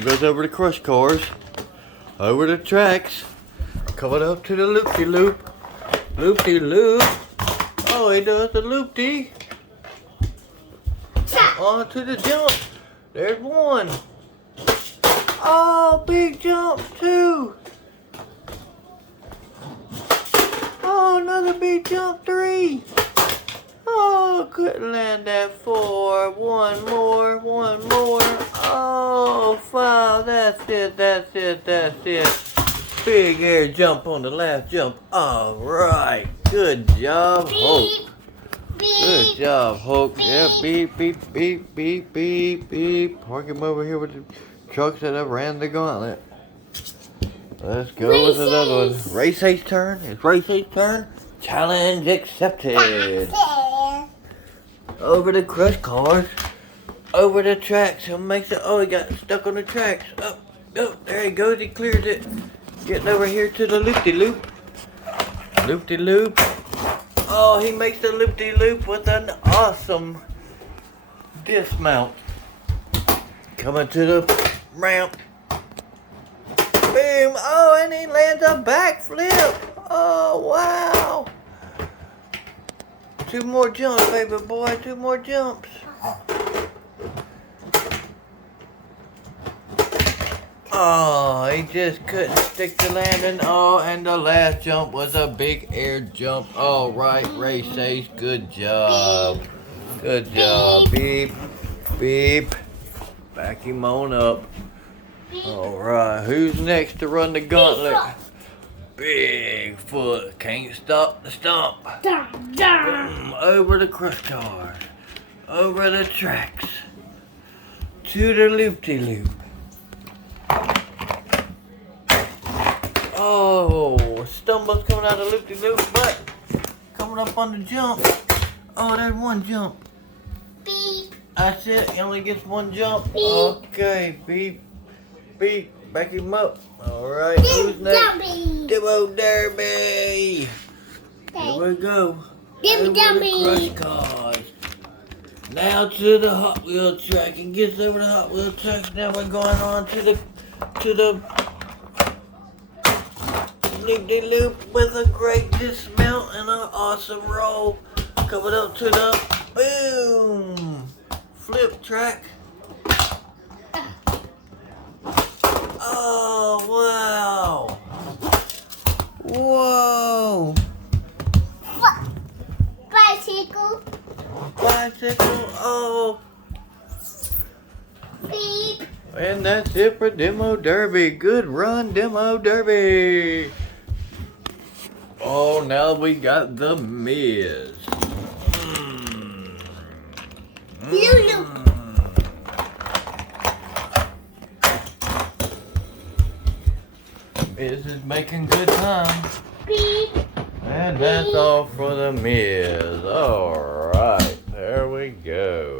One goes over the crush cars, over the tracks, coming up to the loop-de-loop, loop-de-loop. Oh, he does the loop-de. On to the jump. There's one. Oh, big jump, two. Oh, another big jump, three. Oh, couldn't land that four. One more, one more. Oh, five. That's it, that's it, that's it. Big air jump on the last jump. All right. Good job, Hulk. Good job, Hulk. Yeah, beep, beep, beep, beep, beep, beep. Park him over here with the trucks that have ran the gauntlet. Let's go with another one. Race Ace turn. It's Race Ace turn. Challenge accepted. Over the crush cars. Over the tracks. He'll make it. Oh, he got stuck on the tracks. Up, up. There he goes. He clears it. Getting over here to the loop-de-loop. Loop-de-loop. Oh, he makes the loop-de-loop with an awesome dismount. Coming to the ramp. Boom. Oh, and he lands a backflip. Oh, wow. Two more jumps, baby boy. Two more jumps. Oh, he just couldn't stick the landing. Oh, and the last jump was a big air jump. All right, Race Ace. Good job. Good job. Beep, beep. Back him on up. All right, who's next to run the gauntlet? Bigfoot. Can't stop the stomp. Over the crush cars. Over the tracks. To the loop-de-loop. Oh, stumbles coming out of the loop-de-loop, but coming up on the jump. Oh, there's one jump. Beep. That's it. He only gets one jump. Beep. Okay, beep, beep. Back him up. All right, who's next? Demo Derby. Here we go. Demo Derby. Over the crush cars. Now to the Hot Wheel track. He gets over the Hot Wheel track. Now we're going on to the loop-de-loop with a great dismount and an awesome roll. Coming up to the boom flip track. Oh, wow. Whoa. Bicycle. Bicycle. Oh. Beep. And that's it for Demo Derby. Good run, Demo Derby. Oh, now we got the Miz. Lulu. Miz is making good time. Beep. And that's all for the Miz. All right, there we go.